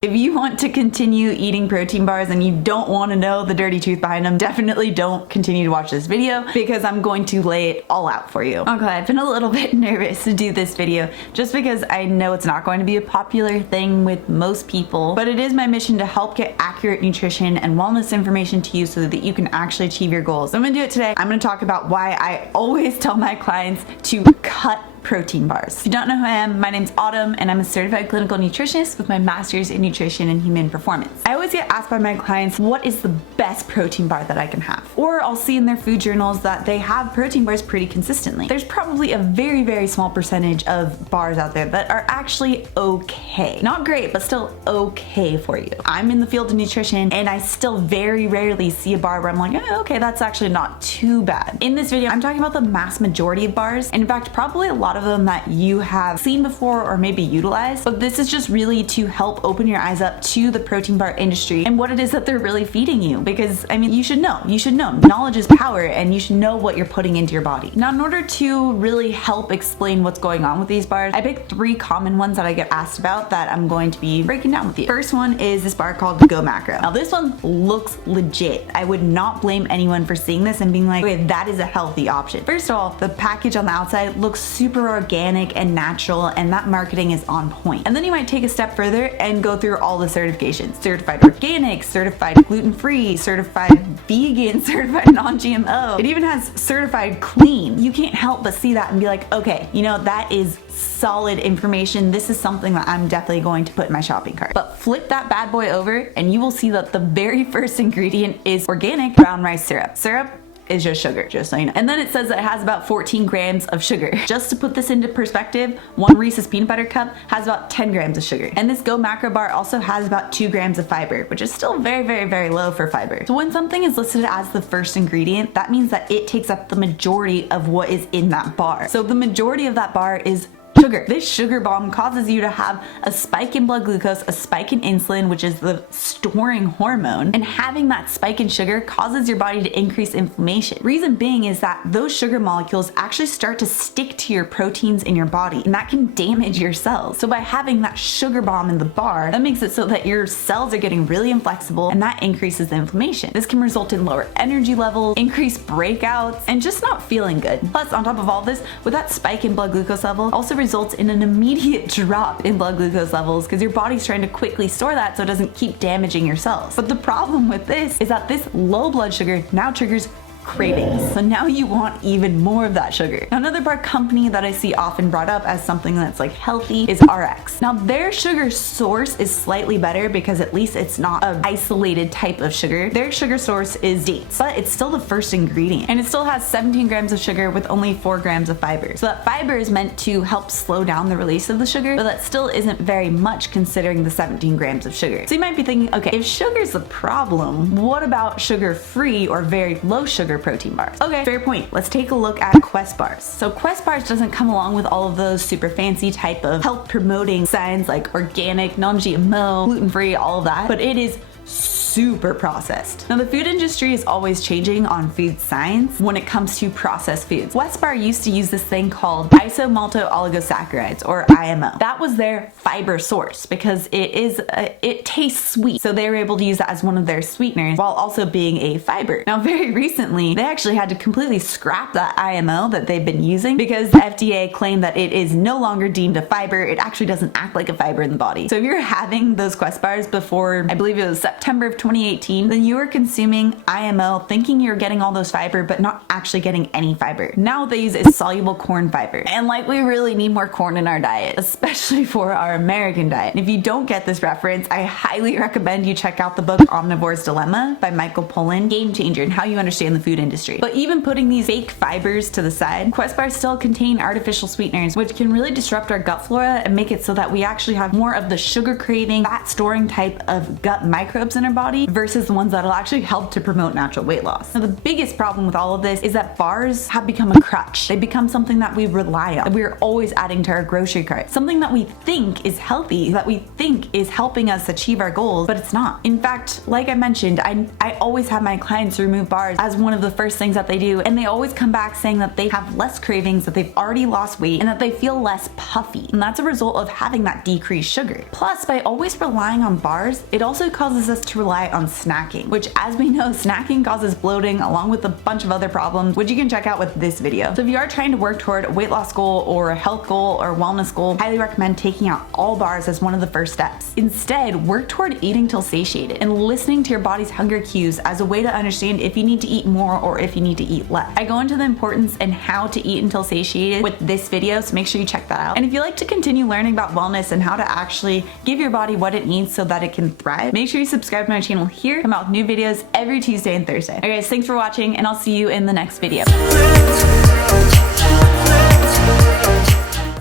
If you want to continue eating protein bars and you don't want to know the dirty truth behind them, definitely don't continue to watch this video because I'm going to lay it all out for you. Okay, I've been a little bit nervous to do this video just because I know it's not going to be a popular thing with most people, but it is my mission to help get accurate nutrition and wellness information to you so that you can actually achieve your goals. So I'm gonna do it today. I'm gonna talk about why I always tell my clients to cut protein bars. If you don't know who I am, my name's Autumn and I'm a certified clinical nutritionist with my master's in nutrition and human performance. I always get asked by my clients, what is the best protein bar that I can have? Or I'll see in their food journals that they have protein bars pretty consistently. There's probably a very, very small percentage of bars out there that are actually okay. Not great, but still okay for you. I'm in the field of nutrition and I still very rarely see a bar where I'm like, oh, okay, that's actually not too bad. In this video, I'm talking about the mass majority of bars, and in fact, probably a lot of them that you have seen before or maybe utilized, but this is just really to help open your eyes up to the protein bar industry and what it is that they're really feeding you, because I mean, you should know. Knowledge is power and you should know what you're putting into your body. Now, in order to really help explain what's going on with these bars, I picked 3 common ones that I get asked about that I'm going to be breaking down with you. First one is this bar called Go Macro. Now this one looks legit. I would not blame anyone for seeing this and being like, okay, that is a healthy option. First of all, the package on the outside looks super organic and natural, and that marketing is on point. And then you might take a step further and go through all the certifications. Certified organic, certified gluten-free, certified vegan, certified non-GMO. It even has certified clean. You can't help but see that and be like, okay, you know, that is solid information. This is something that I'm definitely going to put in my shopping cart. But flip that bad boy over and you will see that the very first ingredient is organic brown rice syrup. Syrup is just sugar, just so you know. And then it says that it has about 14 grams of sugar. Just to put this into perspective, one Reese's peanut butter cup has about 10 grams of sugar. And this Go Macro bar also has about 2 grams of fiber, which is still very, very, very low for fiber. So when something is listed as the first ingredient, that means that it takes up the majority of what is in that bar. So the majority of that bar is sugar. This sugar bomb causes you to have a spike in blood glucose, a spike in insulin, which is the storing hormone, and having that spike in sugar causes your body to increase inflammation. Reason being is that those sugar molecules actually start to stick to your proteins in your body, and that can damage your cells. So by having that sugar bomb in the bar, that makes it so that your cells are getting really inflexible, and that increases the inflammation. This can result in lower energy levels, increased breakouts, and just not feeling good. Plus, on top of all this, with that spike in blood glucose level, also results in an immediate drop in blood glucose levels because your body's trying to quickly store that so it doesn't keep damaging your cells. But the problem with this is that this low blood sugar now triggers cravings. So now you want even more of that sugar. Now, another bar company that I see often brought up as something that's like healthy is RX. Now their sugar source is slightly better because at least it's not an isolated type of sugar. Their sugar source is dates, but it's still the first ingredient. And it still has 17 grams of sugar with only 4 grams of fiber. So that fiber is meant to help slow down the release of the sugar, but that still isn't very much considering the 17 grams of sugar. So you might be thinking, okay, if sugar's the problem, what about sugar-free or very low sugar protein bars? Okay, fair point. Let's take a look at Quest bars. So Quest bars doesn't come along with all of those super fancy type of health promoting signs like organic, non-GMO, gluten-free, all of that, but it is super processed. Now the food industry is always changing on food science when it comes to processed foods. Quest bar used to use this thing called isomalto-oligosaccharides, or IMO. That was their fiber source because it tastes sweet. So they were able to use that as one of their sweeteners while also being a fiber. Now very recently, they actually had to completely scrap that IMO that they've been using because the FDA claimed that it is no longer deemed a fiber. It actually doesn't act like a fiber in the body. So if you're having those Quest bars before, I believe it was September of 2018, then you were consuming IMO thinking you're getting all those fiber, but not actually getting any fiber. Now what they use is soluble corn fiber. And like, we really need more corn in our diet, especially for our American diet. And if you don't get this reference, I highly recommend you check out the book Omnivore's Dilemma by Michael Pollan, game changer in how you understand the food industry. But even putting these fake fibers to the side, Quest bars still contain artificial sweeteners, which can really disrupt our gut flora and make it so that we actually have more of the sugar craving, fat storing type of gut microbes in our body body versus the ones that'll actually help to promote natural weight loss. Now, the biggest problem with all of this is that bars have become a crutch. They become something that we rely on, that we're always adding to our grocery cart, something that we think is healthy, that we think is helping us achieve our goals, but it's not. In fact, like I mentioned, I always have my clients remove bars as one of the first things that they do, and they always come back saying that they have less cravings, that they've already lost weight, and that they feel less puffy. And that's a result of having that decreased sugar. Plus, by always relying on bars, it also causes us to rely on snacking, which, as we know, snacking causes bloating along with a bunch of other problems, which you can check out with this video. So if you are trying to work toward a weight loss goal or a health goal or a wellness goal, I highly recommend taking out all bars as one of the first steps. Instead, work toward eating till satiated and listening to your body's hunger cues as a way to understand if you need to eat more or if you need to eat less. I go into the importance and how to eat until satiated with this video, so make sure you check that out. And if you like to continue learning about wellness and how to actually give your body what it needs so that it can thrive, make sure you subscribe to my channel here. I come out with new videos every Tuesday and Thursday. Alright guys, thanks for watching, and I'll see you in the next video.